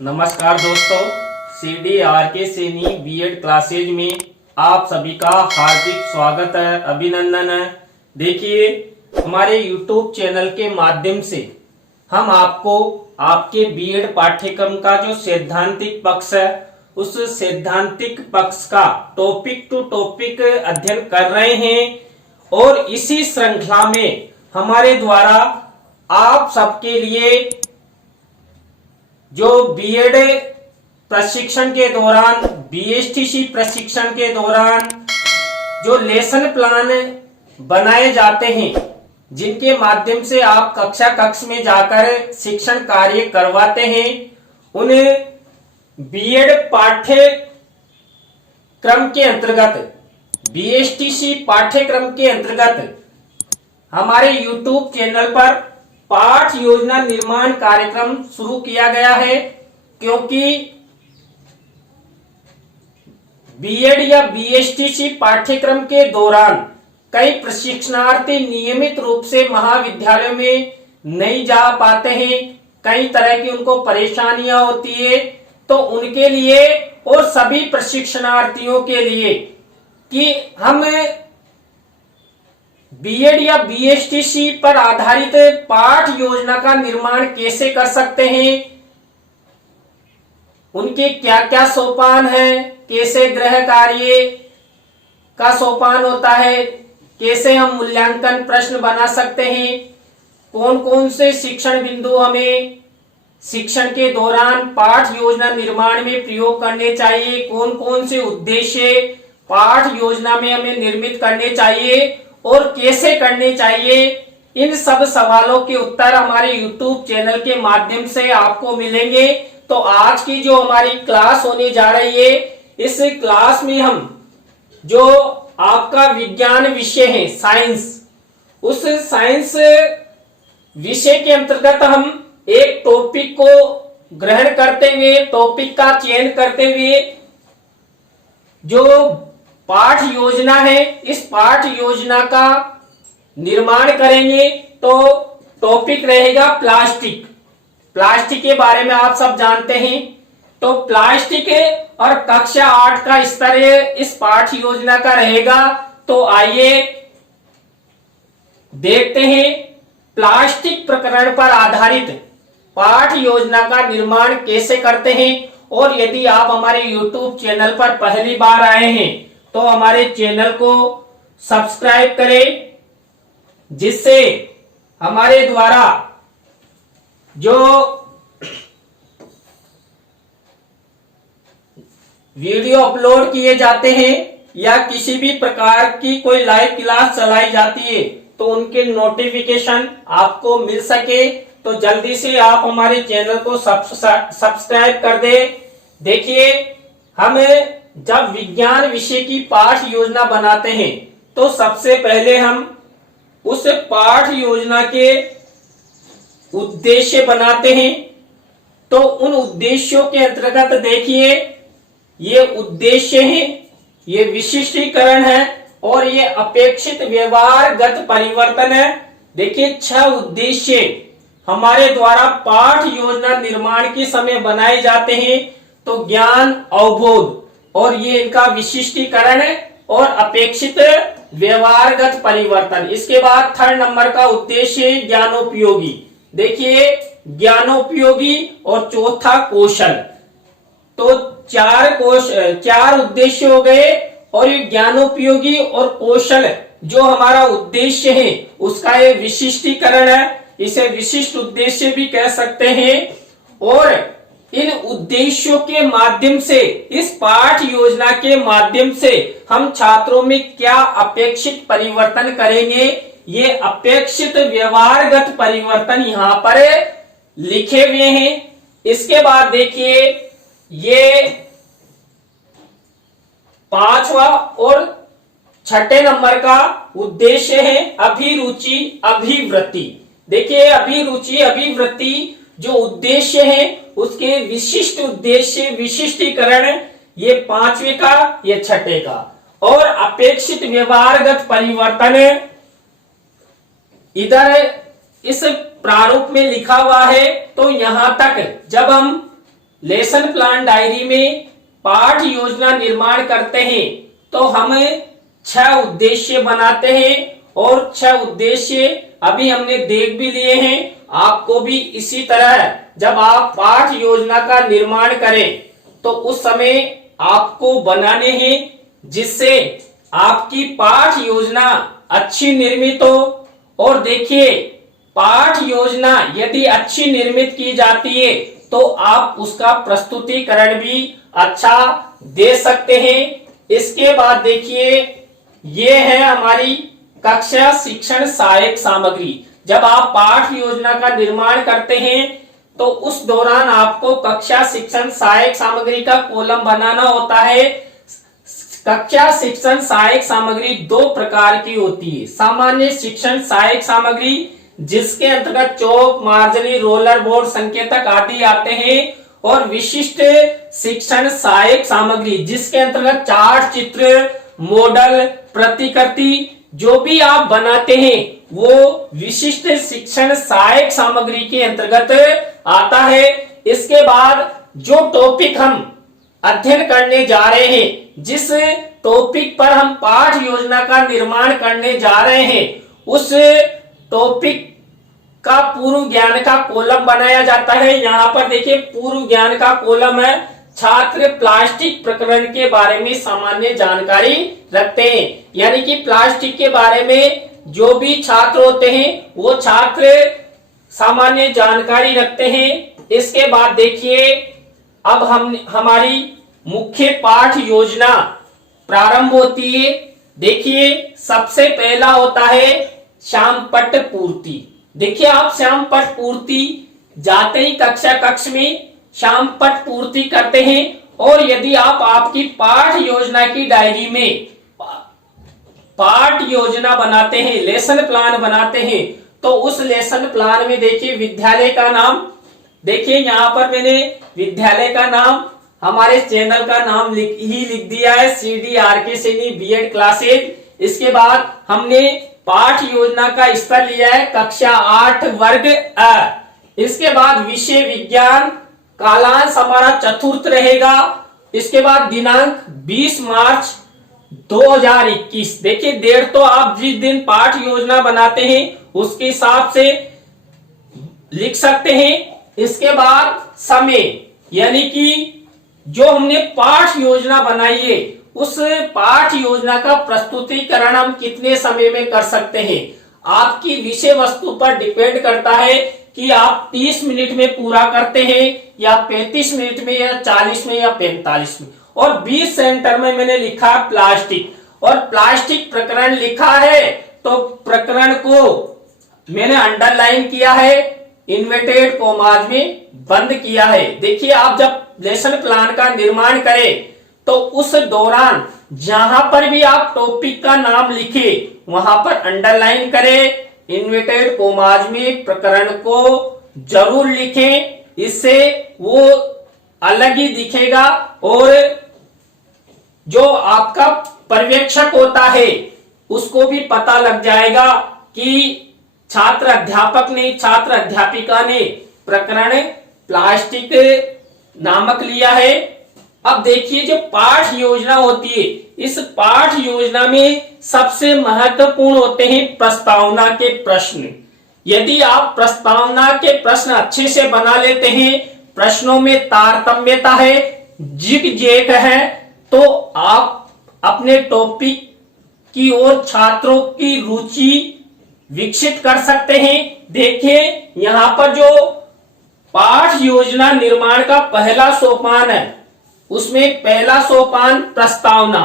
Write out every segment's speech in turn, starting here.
नमस्कार दोस्तों, CDRK Saini BEd classes में आप सभी का हार्दिक स्वागत है, अभिनंदन है। देखिए, हमारे YouTube चैनल के माध्यम से हम आपको आपके बीएड पाठ्यक्रम का जो सैद्धांतिक पक्ष है उस सैद्धांतिक पक्ष का टॉपिक टू टॉपिक अध्ययन कर रहे हैं और इसी श्रृंखला में हमारे द्वारा आप सबके लिए जो बीएड प्रशिक्षण के दौरान, BSTC प्रशिक्षण के दौरान जो लेसन प्लान बनाए जाते हैं, जिनके माध्यम से आप कक्षा कक्ष में जाकर शिक्षण कार्य करवाते हैं, उन्हें बीएड पाठ्यक्रम के अंतर्गत, BSTC पाठ्यक्रम के अंतर्गत हमारे YouTube चैनल पर पाठ योजना निर्माण कार्यक्रम शुरू किया गया है। क्योंकि बीएड या BSTC पाठ्यक्रम के दौरान कई प्रशिक्षणार्थी नियमित रूप से महाविद्यालय में नहीं जा पाते हैं, कई तरह की उनको परेशानियां होती है, तो उनके लिए और सभी प्रशिक्षणार्थियों के लिए कि हम बीएड या BSTC पर आधारित पाठ योजना का निर्माण कैसे कर सकते हैं, उनके क्या क्या सोपान हैं, कैसे गृह कार्य का सोपान होता है, कैसे हम मूल्यांकन प्रश्न बना सकते हैं, कौन कौन से शिक्षण बिंदु हमें शिक्षण के दौरान पाठ योजना निर्माण में प्रयोग करने चाहिए, कौन कौन से उद्देश्य पाठ योजना में हमें निर्मित करने चाहिए और कैसे करने चाहिए, इन सब सवालों के उत्तर हमारे YouTube चैनल के माध्यम से आपको मिलेंगे। तो आज की जो हमारी क्लास होने जा रही है, इस क्लास में हम जो आपका विज्ञान विषय है साइंस, उस साइंस विषय के अंतर्गत हम एक टॉपिक को ग्रहण करते हुए, टॉपिक का चयन करते हुए जो पाठ योजना है, इस पाठ योजना का निर्माण करेंगे। तो टॉपिक रहेगा प्लास्टिक। प्लास्टिक के बारे में आप सब जानते हैं। तो प्लास्टिक और कक्षा 8 का स्तर इस पाठ योजना का रहेगा। तो आइए देखते हैं प्लास्टिक प्रकरण पर आधारित पाठ योजना का निर्माण कैसे करते हैं। और यदि आप हमारे YouTube चैनल पर पहली बार आए हैं तो हमारे चैनल को सब्सक्राइब करें, जिससे हमारे द्वारा जो वीडियो अपलोड किए जाते हैं या किसी भी प्रकार की कोई लाइव क्लास चलाई जाती है तो उनके नोटिफिकेशन आपको मिल सके। तो जल्दी से आप हमारे चैनल को सब्सक्राइब कर दें। देखिए, हम जब विज्ञान विषय की पाठ योजना बनाते हैं तो सबसे पहले हम उस पाठ योजना के उद्देश्य बनाते हैं। तो उन उद्देश्यों के अंतर्गत देखिए, ये उद्देश्य हैं, ये विशिष्टीकरण है और ये अपेक्षित व्यवहारगत परिवर्तन है। देखिए, 6 उद्देश्य हमारे द्वारा पाठ योजना निर्माण के समय बनाए जाते हैं। तो ज्ञान अवबोध, और ये इनका विशिष्टीकरण है और अपेक्षित व्यवहारगत परिवर्तन। इसके बाद 3rd नंबर का उद्देश्य ज्ञानोपयोगी। देखिए, ज्ञानोपयोगी और चौथा कौशल। तो 4 उद्देश्य हो गए और ये ज्ञानोपयोगी और कौशल जो हमारा उद्देश्य है उसका ये विशिष्टीकरण है। इसे विशिष्ट उद्देश्य भी कह सकते हैं। और इन उद्देश्यों के माध्यम से, इस पाठ योजना के माध्यम से हम छात्रों में क्या अपेक्षित परिवर्तन करेंगे, ये अपेक्षित व्यवहारगत परिवर्तन यहाँ पर लिखे हुए हैं। इसके बाद देखिए, ये 5वां और 6ठे नंबर का उद्देश्य है अभिरुचि अभिवृत्ति। देखिए, अभिरुचि अभिवृत्ति जो उद्देश्य है उसके विशिष्ट उद्देश्य विशिष्टीकरण, ये 5वें का, ये 6ठे का। और अपेक्षित व्यवहारगत परिवर्तन इधर इस प्रारूप में लिखा हुआ है। तो यहां तक जब हम लेसन प्लान डायरी में पाठ योजना निर्माण करते हैं तो हम 6 उद्देश्य बनाते हैं और 6 उद्देश्य अभी हमने देख भी लिए हैं। आपको भी इसी तरह जब आप पाठ योजना का निर्माण करें तो उस समय आपको बनाने हैं जिससे आपकी पाठ योजना अच्छी निर्मित हो। और देखिए, पाठ योजना यदि अच्छी निर्मित की जाती है तो आप उसका प्रस्तुतिकरण भी अच्छा दे सकते हैं। इसके बाद देखिए, ये है हमारी कक्षा शिक्षण सहायक सामग्री। जब आप पाठ योजना का निर्माण करते हैं तो उस दौरान आपको कक्षा शिक्षण सहायक सामग्री का कॉलम बनाना होता है। कक्षा शिक्षण सहायक सामग्री 2 प्रकार की होती है। सामान्य शिक्षण सहायक सामग्री जिसके अंतर्गत चौक, मार्जनी, रोलर बोर्ड, संकेतक आदि आते हैं, और विशिष्ट शिक्षण सहायक सामग्री जिसके अंतर्गत चार्ट, चित्र, मॉडल, प्रतिकृति जो भी आप बनाते हैं वो विशिष्ट शिक्षण सहायक सामग्री के अंतर्गत आता है। इसके बाद जो टॉपिक हम अध्ययन करने जा रहे हैं, जिस टॉपिक पर हम पाठ योजना का निर्माण करने जा रहे हैं, उस टॉपिक का पूर्व ज्ञान का कॉलम बनाया जाता है। यहाँ पर देखिए, पूर्व ज्ञान का कॉलम है। छात्र प्लास्टिक प्रकरण के बारे में सामान्य जानकारी रखते हैं, यानी कि प्लास्टिक के बारे में जो भी छात्र होते हैं वो छात्र सामान्य जानकारी रखते हैं। इसके बाद देखिए, अब हमारी मुख्य पाठ योजना प्रारंभ होती है। देखिए, सबसे पहला होता है श्यामपट्ट पूर्ति। देखिए, आप श्यामपट्ट पूर्ति जाते ही कक्ष में श्यामपट्ट पूर्ति करते हैं। और यदि आप आपकी पाठ योजना की डायरी में पाठ योजना बनाते हैं, लेसन प्लान बनाते हैं, तो उस लेसन प्लान में देखिए विद्यालय का नाम, देखिए यहाँ पर मैंने विद्यालय का नाम, हमारे चैनल का नाम लिख दिया है, CDRK सैनी B.Ed क्लासेज। इसके बाद हमने पाठ योजना का स्तर लिया है कक्षा 8 वर्ग अ। इसके बाद विषय विज्ञान, कालांश हमारा चतुर्थ रहेगा। इसके बाद दिनांक 20 मार्च 2021। देखिए, डेट तो आप जिस दिन पाठ योजना बनाते हैं उसके हिसाब से लिख सकते हैं। इसके बाद समय, यानी कि जो हमने पाठ योजना बनाई है उस पाठ योजना का प्रस्तुतिकरण हम कितने समय में कर सकते हैं, आपकी विषय वस्तु पर डिपेंड करता है कि आप 30 मिनट में पूरा करते हैं या 35 मिनट में या 40 में या 45 में। और 20 सेंटर में मैंने लिखा है प्लास्टिक, और प्लास्टिक प्रकरण लिखा है तो प्रकरण को मैंने अंडरलाइन किया है, इन्वर्टेड कॉमास में बंद किया है। देखिए, आप जब लेसन प्लान का निर्माण करें तो उस दौरान जहां पर भी आप टॉपिक का नाम लिखे वहां पर अंडरलाइन करें, इन्वर्टेड कॉमास में प्रकरण को जरूर लिखें, इससे वो अलग ही दिखेगा। और जो आपका पर्यवेक्षक होता है उसको भी पता लग जाएगा कि छात्र अध्यापक ने, छात्र अध्यापिका ने प्रकरण प्लास्टिक नामक लिया है। अब देखिए, जो पाठ योजना होती है, इस पाठ योजना में सबसे महत्वपूर्ण होते हैं प्रस्तावना के प्रश्न। यदि आप प्रस्तावना के प्रश्न अच्छे से बना लेते हैं, प्रश्नों में तारतम्यता है, जिग जैग है, तो आप अपने टॉपिक की ओर छात्रों की रुचि विकसित कर सकते हैं। देखिए, यहाँ पर जो पाठ योजना निर्माण का पहला सोपान है उसमें पहला सोपान प्रस्तावना।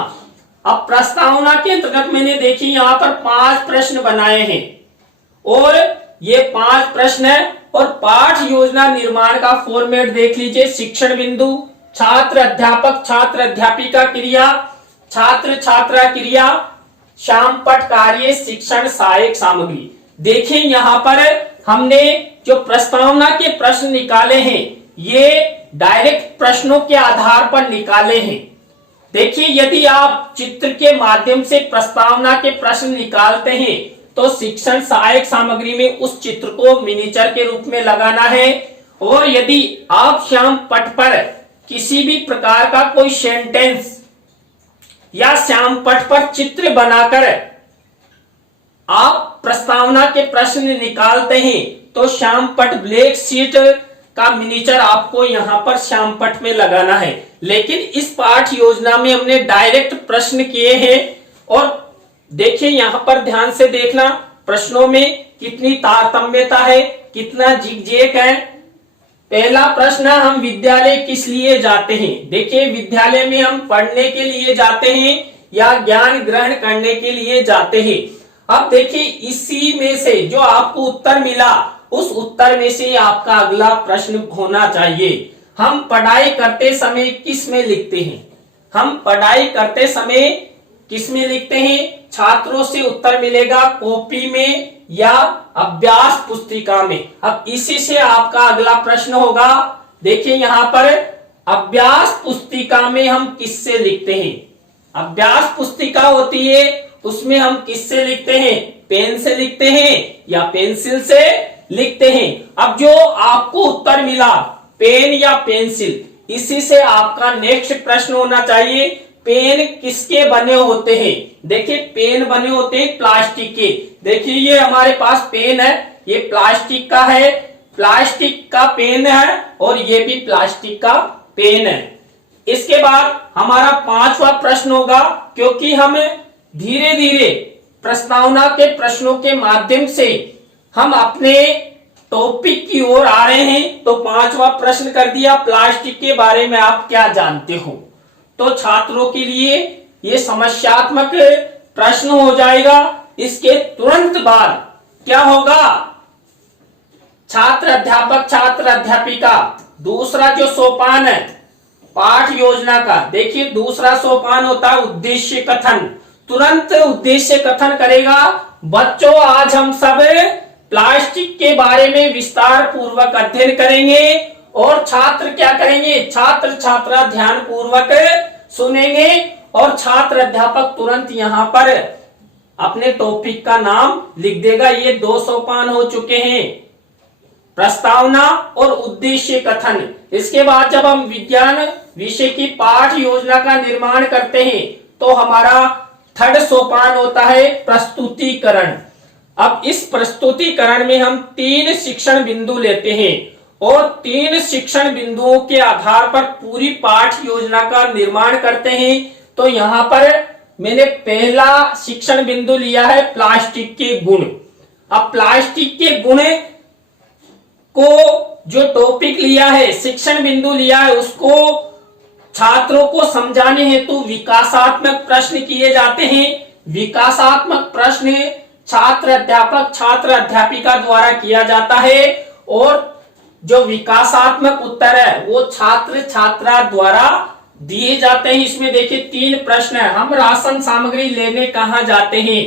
अब प्रस्तावना के अंतर्गत मैंने देखी यहाँ पर 5 प्रश्न बनाए हैं, और ये 5 प्रश्न है। और पाठ योजना निर्माण का फॉर्मेट देख लीजिए, शिक्षण बिंदु, छात्र अध्यापक छात्र अध्यापिका क्रिया, छात्र छात्रा क्रिया, श्यामपट्ट कार्य, शिक्षण सहायक सामग्री। देखिए, यहाँ पर हमने जो प्रस्तावना के प्रश्न निकाले हैं ये डायरेक्ट प्रश्नों के आधार पर निकाले हैं। देखिए, यदि आप चित्र के माध्यम से प्रस्तावना के प्रश्न निकालते हैं तो शिक्षण सहायक सामग्री में उस चित्र को मिनिएचर के रूप में लगाना है, और यदि आप श्याम पट पर किसी भी प्रकार का कोई सेंटेंस या श्याम पट पर चित्र बनाकर आप प्रस्तावना के प्रश्न निकालते हैं तो श्याम पट ब्लैक शीट का मिनीचर आपको यहां पर श्याम पट में लगाना है। लेकिन इस पाठ योजना में हमने डायरेक्ट प्रश्न किए हैं और देखिए यहां पर ध्यान से देखना प्रश्नों में कितनी तारतम्यता है, कितना जिगजैग है। पहला प्रश्न, हम विद्यालय किस लिए जाते हैं? देखिए विद्यालय में हम पढ़ने के लिए जाते हैं या ज्ञान ग्रहण करने के लिए जाते हैं। अब देखिए इसी में से जो आपको उत्तर मिला उस उत्तर में से आपका अगला प्रश्न होना चाहिए। हम पढ़ाई करते समय किस में लिखते हैं? हम पढ़ाई करते समय किस में लिखते हैं? छात्रों से उत्तर मिलेगा कॉपी में या अभ्यास पुस्तिका में। अब इसी से आपका अगला प्रश्न होगा, देखिए यहां पर अभ्यास पुस्तिका में हम किससे लिखते हैं? अभ्यास पुस्तिका होती है उसमें हम किससे लिखते हैं? पेन से लिखते हैं या पेंसिल से लिखते हैं। अब जो आपको उत्तर मिला पेन या पेंसिल, इसी से आपका नेक्स्ट प्रश्न होना चाहिए पेन किसके बने होते हैं? देखिए पेन बने होते हैं प्लास्टिक के। देखिए ये हमारे पास पेन है, ये प्लास्टिक का है, प्लास्टिक का पेन है और ये भी प्लास्टिक का पेन है। इसके बाद हमारा पांचवा प्रश्न होगा, क्योंकि हम धीरे धीरे प्रस्तावना के प्रश्नों के माध्यम से हम अपने टॉपिक की ओर आ रहे हैं, तो पांचवा प्रश्न कर दिया प्लास्टिक के बारे में आप क्या जानते हो? तो छात्रों के लिए ये समस्यात्मक प्रश्न हो जाएगा। इसके तुरंत बाद क्या होगा? छात्र अध्यापक छात्र अध्यापिका, दूसरा जो सोपान है पाठ योजना का, देखिए दूसरा सोपान होता है उद्देश्य कथन। तुरंत उद्देश्य कथन करेगा, बच्चों आज हम सब प्लास्टिक के बारे में विस्तार पूर्वक अध्ययन करेंगे और छात्र क्या करेंगे? छात्र छात्रा ध्यान पूर्वक सुनेंगे और छात्र अध्यापक तुरंत यहां पर अपने टॉपिक का नाम लिख देगा। ये 2 सोपान हो चुके हैं, प्रस्तावना और उद्देश्य कथन। इसके बाद जब हम विज्ञान विषय की पाठ योजना का निर्माण करते हैं तो हमारा थर्ड सोपान होता है प्रस्तुतिकरण। अब इस प्रस्तुतिकरण में हम 3 शिक्षण बिंदु लेते हैं और 3 शिक्षण बिंदुओं के आधार पर पूरी पाठ योजना का निर्माण करते हैं। तो यहां पर मैंने पहला शिक्षण बिंदु लिया है प्लास्टिक के गुण। अब प्लास्टिक के गुण को जो टॉपिक लिया है, शिक्षण बिंदु लिया है, उसको छात्रों को समझाने हेतु विकासात्मक प्रश्न किए जाते हैं। विकासात्मक प्रश्न छात्र अध्यापिका द्वारा किया जाता है और जो विकासात्मक उत्तर है वो छात्र छात्रा द्वारा दिए जाते हैं। इसमें देखिए 3 प्रश्न है। हम राशन सामग्री लेने कहाँ जाते हैं?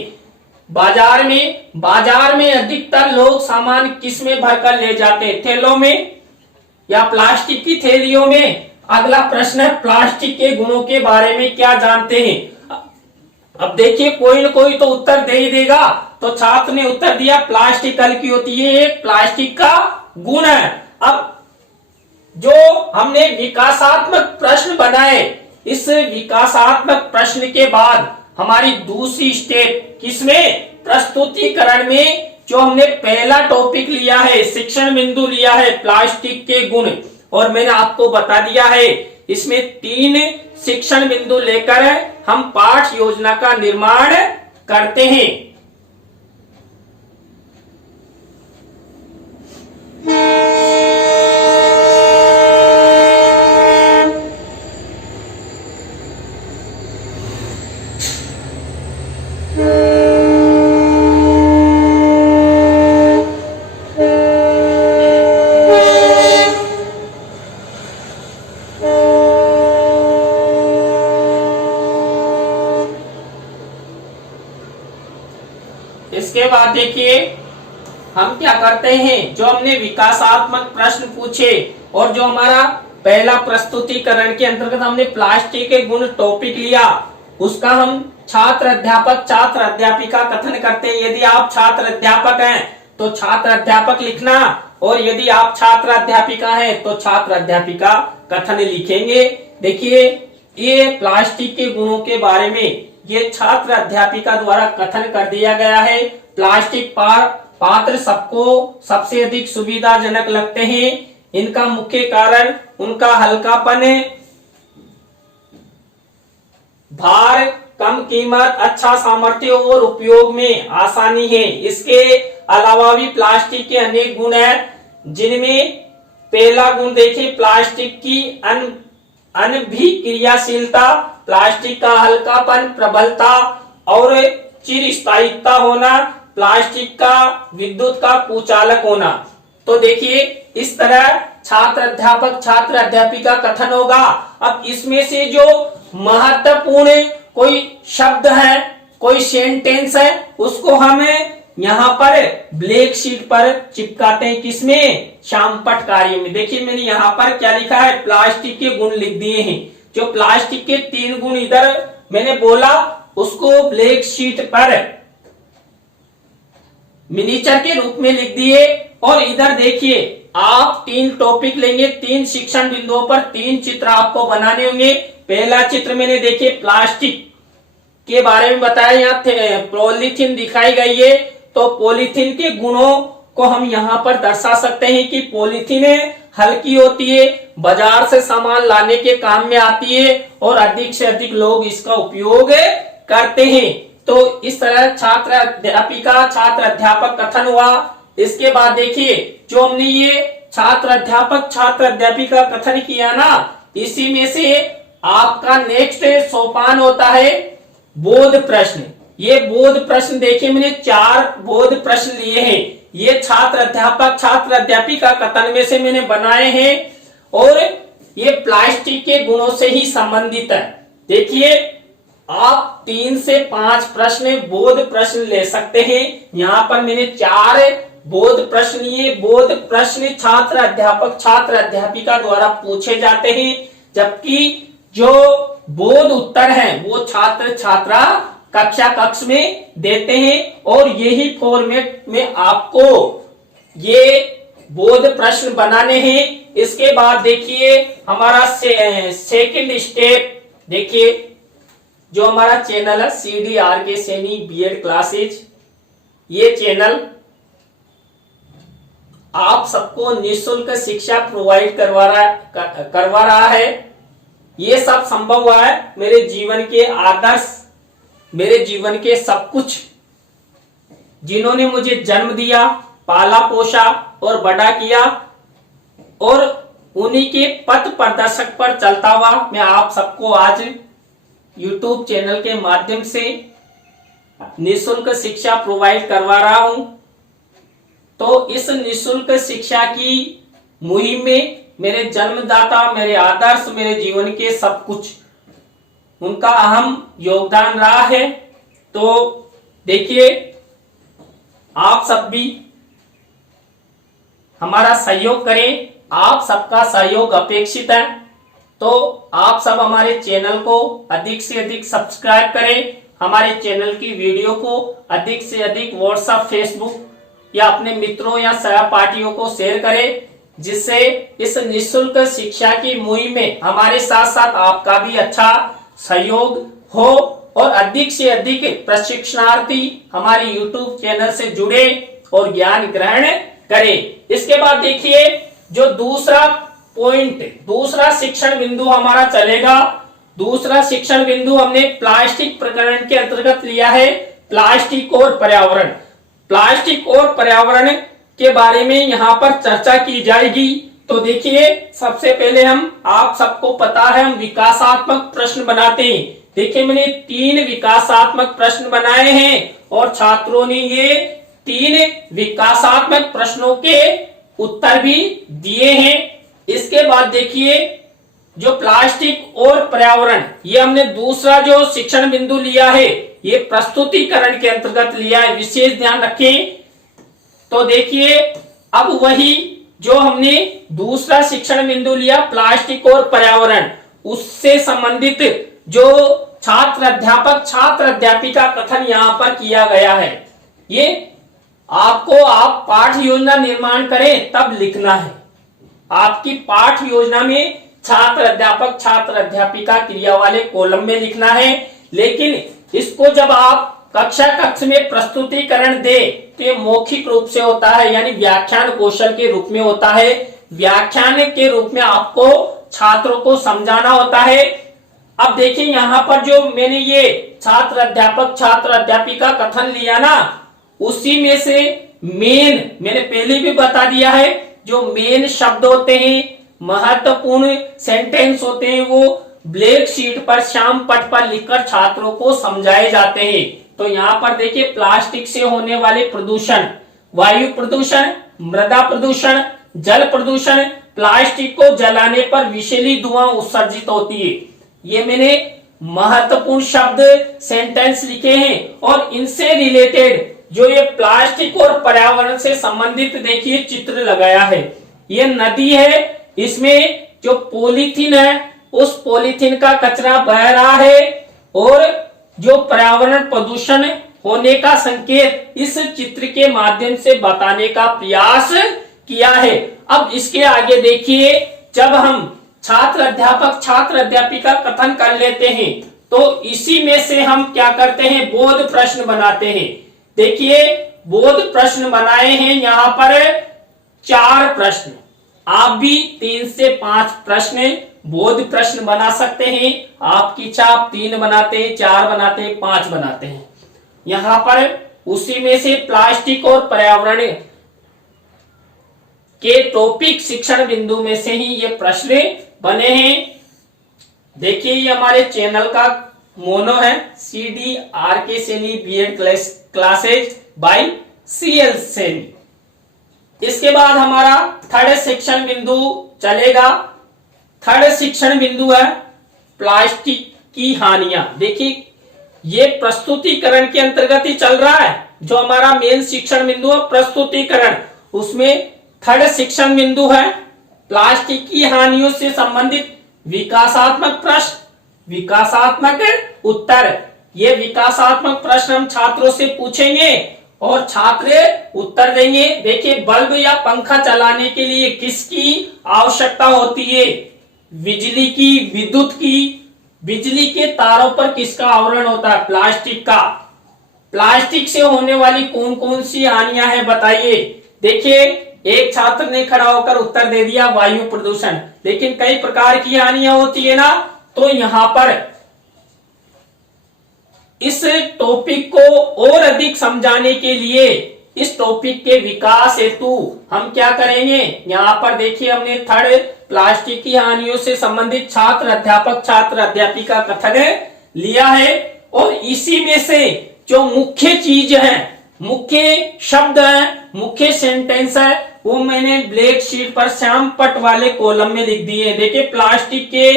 बाजार में। बाजार में अधिकतर लोग सामान किस में भरकर ले जाते हैं? थैलों में या प्लास्टिक की थैलियों में। अगला प्रश्न है प्लास्टिक के गुणों के बारे में क्या जानते हैं? अब देखिए कोई न कोई तो उत्तर दे ही देगा। तो छात्र ने उत्तर दिया प्लास्टिक हल्की होती है, ये प्लास्टिक का गुण है। अब जो हमने विकासात्मक प्रश्न बनाए, इस विकासात्मक प्रश्न के बाद हमारी दूसरी स्टेप किसमें? प्रस्तुतिकरण में। जो हमने पहला टॉपिक लिया है, शिक्षण बिंदु लिया है प्लास्टिक के गुण, और मैंने आपको बता दिया है इसमें 3 शिक्षण बिंदु लेकर हम पाठ योजना का निर्माण करते हैं। इसके बाद देखिए हम क्या करते हैं, जो हमने विकासात्मक प्रश्न पूछे और जो हमारा पहला प्रस्तुतिकरण के अंतर्गत हमने प्लास्टिक के गुण टॉपिक लिया, उसका हम छात्र अध्यापिका कथन करते हैं। यदि आप छात्र अध्यापक हैं तो छात्र अध्यापक लिखना और यदि आप छात्र अध्यापिका हैं तो छात्र अध्यापिका कथन लिखेंगे। देखिए ये प्लास्टिक के गुणों के बारे में ये छात्र अध्यापिका द्वारा कथन कर दिया गया है। प्लास्टिक पात्र सबको सबसे अधिक सुविधाजनक लगते हैं। इनका मुख्य कारण उनका हल्कापन है, भार, कम कीमत, अच्छा सामर्थ्य और उपयोग में आसानी है। इसके अलावा भी प्लास्टिक के अनेक गुण हैं, जिनमें पहला गुण देखिए प्लास्टिक की अनभिक्रियाशीलता, प्लास्टिक का हल्कापन, प्रबलता और चिरस्थायित्व होना, प्लास्टिक का विद्युत का कुचालक होना। तो देखिए इस तरह छात्र अध्यापक छात्र अध्यापिका कथन होगा। अब इसमें से जो महत्वपूर्ण कोई शब्द है, कोई सेंटेंस है, उसको हम यहाँ पर ब्लैक शीट पर चिपकाते हैं। किसमें? शामपट कार्य में। देखिए मैंने यहाँ पर क्या लिखा है, प्लास्टिक के गुण लिख दिए हैं। जो प्लास्टिक के 3 गुण इधर मैंने बोला उसको ब्लैक शीट पर मिनिएचर के रूप में लिख दिए। और इधर देखिए आप 3 टॉपिक लेंगे, 3 शिक्षण बिंदुओं पर 3 चित्र आपको बनाने होंगे। पहला चित्र मैंने देखिए प्लास्टिक के बारे में बताया, यहाँ पॉलीथीन दिखाई गई है। तो पॉलीथीन के गुणों को हम यहाँ पर दर्शा सकते हैं कि पॉलीथीन हल्की होती है, बाजार से सामान लाने के काम में आती है और अधिक से अधिक लोग इसका उपयोग करते हैं। तो इस तरह छात्र अध्यापिका छात्र अध्यापक कथन हुआ। इसके बाद देखिए जो हमने ये छात्र अध्यापक छात्र अध्यापिका कथन किया ना, इसी में से आपका नेक्स्ट सोपान होता है बोध प्रश्न। ये बोध प्रश्न देखिए मैंने 4 बोध प्रश्न लिए हैं। ये छात्र अध्यापक छात्र अध्यापिका कथन में से मैंने बनाए हैं और ये प्लास्टिक के गुणों से ही संबंधित है। देखिए आप 3 से 5 प्रश्न बोध प्रश्न ले सकते हैं। यहाँ पर मैंने 4 बोध प्रश्न लिए। बोध प्रश्न छात्र अध्यापक छात्र अध्यापिका द्वारा पूछे जाते हैं, जबकि जो बोध उत्तर है वो छात्र छात्रा कक्षा कक्ष में देते हैं। और यही फॉर्मेट में आपको ये बोध प्रश्न बनाने हैं। इसके बाद देखिए हमारा सेकंड स्टेप, देखिए जो हमारा चैनल है CDRK सैनी B.Ed क्लासेज, ये चैनल आप सबको निःशुल्क शिक्षा प्रोवाइड करवा रहा है। ये सब संभव हुआ है मेरे जीवन के आदर्श, मेरे जीवन के सब कुछ, जिन्होंने मुझे जन्म दिया, पाला पोषा और बड़ा किया, और उन्हीं के पथ प्रदर्शक पर चलता हुआ मैं आप सबको आज YouTube चैनल के माध्यम से निःशुल्क शिक्षा प्रोवाइड करवा रहा हूं। तो इस निःशुल्क शिक्षा की मुहिम में मेरे जन्मदाता, मेरे आदर्श, मेरे जीवन के सब कुछ, उनका अहम योगदान रहा है। तो देखिए आप सब भी हमारा सहयोग करें, आप सबका सहयोग अपेक्षित है। तो आप सब हमारे चैनल को अधिक से अधिक सब्सक्राइब करें, हमारे चैनल की वीडियो को अधिक से अधिक व्हाट्सएप, फेसबुक या अपने मित्रों या सहपाठियों को शेयर करें, जिससे इस निःशुल्क शिक्षा की मुहिम में हमारे साथ साथ आपका भी अच्छा सहयोग हो और अधिक से अधिक प्रशिक्षणार्थी हमारे YouTube चैनल से जुड़े और ज्ञान ग्रहण करें। इसके बाद देखिए जो दूसरा पॉइंट, दूसरा शिक्षण बिंदु हमारा चलेगा। दूसरा शिक्षण बिंदु हमने प्लास्टिक प्रकरण के अंतर्गत लिया है, प्लास्टिक और पर्यावरण। प्लास्टिक और पर्यावरण के बारे में यहाँ पर चर्चा की जाएगी। तो देखिए सबसे पहले आप सबको पता है हम विकासात्मक प्रश्न बनाते हैं। देखिए मैंने 3 विकासात्मक प्रश्न बनाए हैं और छात्रों ने ये 3 विकासात्मक प्रश्नों के उत्तर भी दिए हैं। इसके बाद देखिए जो प्लास्टिक और पर्यावरण, ये हमने दूसरा जो शिक्षण बिंदु लिया है, ये प्रस्तुतिकरण के अंतर्गत लिया है, विशेष ध्यान रखें। तो देखिए अब वही जो हमने दूसरा शिक्षण बिंदु लिया प्लास्टिक और पर्यावरण, उससे संबंधित जो छात्र अध्यापक छात्र अध्यापिका कथन यहाँ पर किया गया है, ये आपको आप पाठ योजना निर्माण करें तब लिखना है। आपकी पाठ योजना में छात्र अध्यापक छात्र अध्यापिका क्रिया वाले कॉलम में लिखना है, लेकिन इसको जब आप कक्ष में प्रस्तुतिकरण दे तो ये मौखिक रूप से होता है, यानी व्याख्यान कौशल के रूप में होता है। व्याख्यान के रूप में आपको छात्रों को समझाना होता है। अब देखिए यहाँ पर जो मैंने ये छात्र अध्यापक छात्र अध्यापिका कथन लिया ना, उसी में से मेन मैंने पहले भी बता दिया है, जो मेन शब्द होते हैं, महत्वपूर्ण सेंटेंस होते हैं, वो ब्लैक शीट पर श्याम पट पर लिखकर छात्रों को समझाए जाते हैं। तो यहाँ पर देखिए, प्लास्टिक से होने वाले प्रदूषण, वायु प्रदूषण, मृदा प्रदूषण, जल प्रदूषण, प्लास्टिक को जलाने पर विषैली धुआं उत्सर्जित होती है। ये मैंने महत्वपूर्ण शब्द सेंटेंस लिखे हैं, और इनसे रिलेटेड जो ये प्लास्टिक और पर्यावरण से संबंधित देखिए चित्र लगाया है। ये नदी है, इसमें जो पॉलीथीन है उस पॉलीथीन का कचरा बह रहा है, और जो पर्यावरण प्रदूषण होने का संकेत इस चित्र के माध्यम से बताने का प्रयास किया है। अब इसके आगे देखिए, जब हम छात्र अध्यापक छात्र अध्यापिका कथन कर लेते हैं तो इसी में से हम क्या करते हैं, बोध प्रश्न बनाते हैं। देखिए, बोध प्रश्न बनाए हैं यहाँ पर 4 प्रश्न। आप भी 3 से 5 प्रश्न बोध प्रश्न बना सकते हैं। आपकी इच्छा, आप 3 बनाते हैं, 4 बनाते हैं, 5 बनाते हैं। यहाँ पर उसी में से प्लास्टिक और पर्यावरण के टॉपिक शिक्षण बिंदु में से ही ये प्रश्न बने हैं। देखिए, ये हमारे चैनल का मोनो है, CDRK Saini BEd classes by CL Saini. इसके बाद हमारा थर्ड शिक्षण बिंदु चलेगा। थर्ड शिक्षण बिंदु है प्लास्टिक की हानियां। देखिए, ये प्रस्तुतिकरण के अंतर्गत ही चल रहा है। जो हमारा मेन शिक्षण बिंदु है प्रस्तुतिकरण, उसमें थर्ड शिक्षण बिंदु है प्लास्टिक की हानियों से संबंधित विकासात्मक प्रश्न, विकासात्मक उत्तर। ये विकासात्मक प्रश्न हम छात्रों से पूछेंगे और छात्र उत्तर देंगे। देखिए, बल्ब या पंखा चलाने के लिए किसकी आवश्यकता होती है? बिजली की, विद्युत की। बिजली के तारों पर किसका आवरण होता है? प्लास्टिक का। प्लास्टिक से होने वाली कौन कौन सी हानियां हैं बताइए। देखिए, एक छात्र ने खड़ा होकर उत्तर दे दिया वायु प्रदूषण, लेकिन कई प्रकार की हानियां होती है ना। तो यहां पर इस टॉपिक को और अधिक समझाने के लिए, इस टॉपिक के विकास हेतु हम क्या करेंगे, यहाँ पर देखिए हमने थर्ड प्लास्टिक की हानियों से संबंधित छात्र अध्यापक छात्र अध्यापिका कथन लिया है, और इसी में से जो मुख्य चीज है, मुख्य शब्द है, मुख्य सेंटेंस है, वो मैंने ब्लैक शीट पर श्याम पट वाले कॉलम में लिख दिए। देखिए, प्लास्टिक के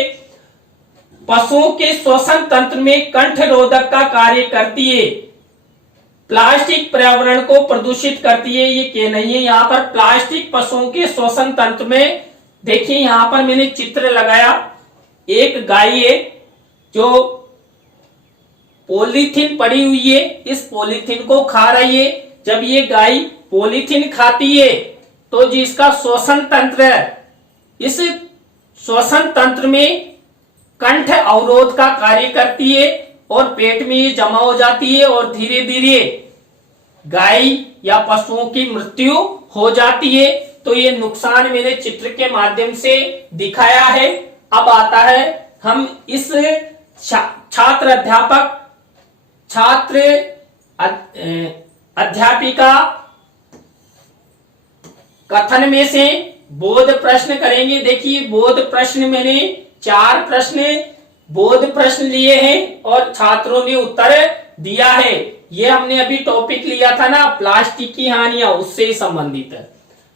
पशुओं के श्वसन तंत्र में कंठ रोधक का कार्य करती है। प्लास्टिक पर्यावरण को प्रदूषित करती है, ये क्या नहीं है। यहाँ पर प्लास्टिक पशुओं के श्वसन तंत्र में, देखिए यहाँ पर मैंने चित्र लगाया, एक गाय है जो पॉलीथीन पड़ी हुई है, इस पॉलीथीन को खा रही है। जब ये गाय पॉलीथीन खाती है तो जिसका श्वसन तंत्र है, इस श्वसन तंत्र में कंठ अवरोध का कार्य करती है और पेट में ये जमा हो जाती है और धीरे धीरे गाय या पशुओं की मृत्यु हो जाती है। तो ये नुकसान मैंने चित्र के माध्यम से दिखाया है। अब आता है हम इस छात्र अध्यापक छात्र अध्यापिका कथन में से बोध प्रश्न करेंगे। देखिए, बोध प्रश्न मैंने 4 प्रश्न बोध प्रश्न लिए हैं और छात्रों ने उत्तर दिया है। ये हमने अभी टॉपिक लिया था ना, प्लास्टिक की हानियां, उससे ही संबंधित है।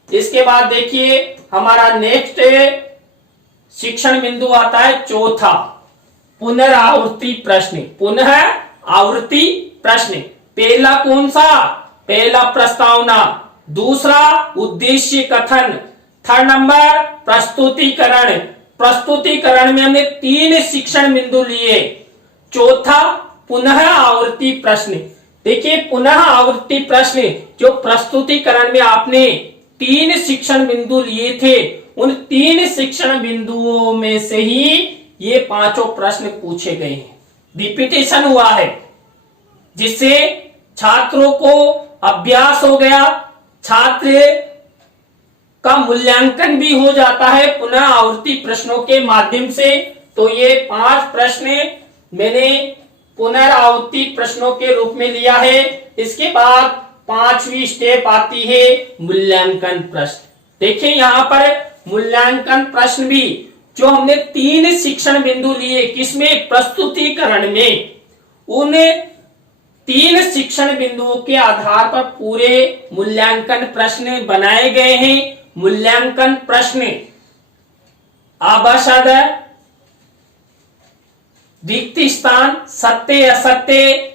इसके बाद देखिए, हमारा नेक्स्ट शिक्षण बिंदु आता है चौथा, पुनरावृत्ति प्रश्न। पुनः आवृत्ति प्रश्न। पहला कौन सा? पहला प्रस्तावना, दूसरा उद्देश्य कथन, थर्ड नंबर प्रस्तुतिकरण। प्रस्तुतिकरण में हमने 3 शिक्षण बिंदु लिए। चौथा पुनः आवृत्ति प्रश्न। देखिए पुनः आवृत्ति प्रश्न, जो प्रस्तुतिकरण में आपने 3 शिक्षण बिंदु लिए थे, उन 3 शिक्षण बिंदुओं में से ही ये 5 प्रश्न पूछे गए हैं। रिपीटेशन हुआ है, जिससे छात्रों को अभ्यास हो गया, छात्र का मूल्यांकन भी हो जाता है पुनः आवृत्ति प्रश्नों के माध्यम से। तो ये 5 प्रश्न मैंने पुनरावृत्ति प्रश्नों के रूप में लिया है। इसके बाद 5वीं स्टेप आती है मूल्यांकन प्रश्न। देखिए यहाँ पर मूल्यांकन प्रश्न भी, जो हमने 3 शिक्षण बिंदु लिए, किसमें, प्रस्तुतिकरण में, उन 3 शिक्षण बिंदुओं के आधार पर पूरे मूल्यांकन प्रश्न बनाए गए हैं। मूल्यांकन प्रश्न आभाषद, रिक्त स्थान, सत्य असत्य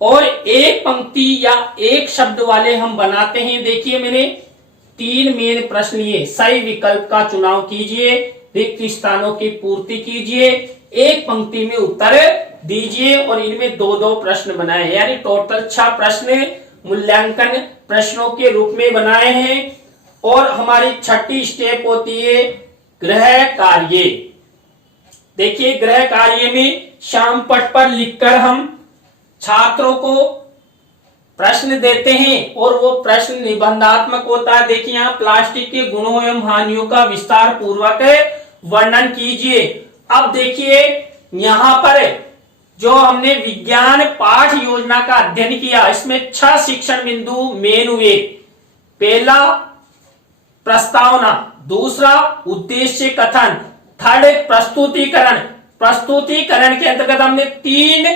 और एक पंक्ति या एक शब्द वाले हम बनाते हैं। देखिए मैंने 3 मेन प्रश्न लिए। सही विकल्प का चुनाव कीजिए, रिक्त स्थानों की पूर्ति कीजिए, एक पंक्ति में उत्तर दीजिए और इनमें 2-2 प्रश्न बनाए, यानी टोटल 6 प्रश्न मूल्यांकन प्रश्नों के रूप में बनाए हैं। और हमारी 6ठी स्टेप होती है गृह कार्य। देखिए गृह कार्य में श्याम पट पर लिखकर हम छात्रों को प्रश्न देते हैं और वो प्रश्न निबंधात्मक होता है। देखिए यहाँ प्लास्टिक के गुणों एवं हानियों का विस्तार पूर्वक वर्णन कीजिए। अब देखिए यहाँ पर जो हमने विज्ञान पाठ योजना का अध्ययन किया, इसमें 6 शिक्षण बिंदु मेन हुए। पहला प्रस्तावना, दूसरा उद्देश्य कथन, थर्ड प्रस्तुतिकरण। प्रस्तुतिकरण के अंतर्गत हमने 3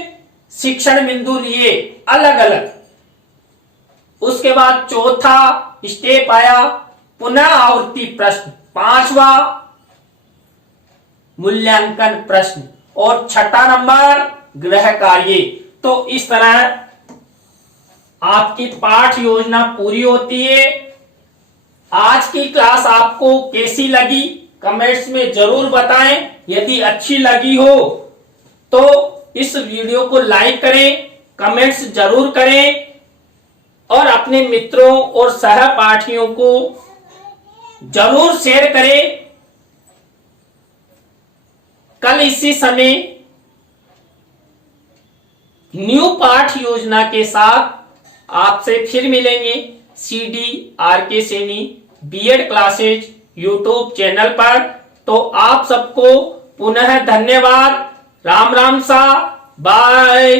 शिक्षण बिंदु लिए अलग अलग। उसके बाद चौथा स्टेप आया पुनः आवृत्ति प्रश्न, 5वां मूल्यांकन प्रश्न और 6ठा नंबर गृह कार्य। तो इस तरह आपकी पाठ योजना पूरी होती है। आज की क्लास आपको कैसी लगी कमेंट्स में जरूर बताएं। यदि अच्छी लगी हो तो इस वीडियो को लाइक करें, कमेंट्स जरूर करें और अपने मित्रों और सहपाठियों को जरूर शेयर करें। कल इसी समय न्यू पाठ योजना के साथ आपसे फिर मिलेंगे CDRK Saini BEd classes YouTube channel पर। तो आप सबको पुनः धन्यवाद। राम राम सा, बाय।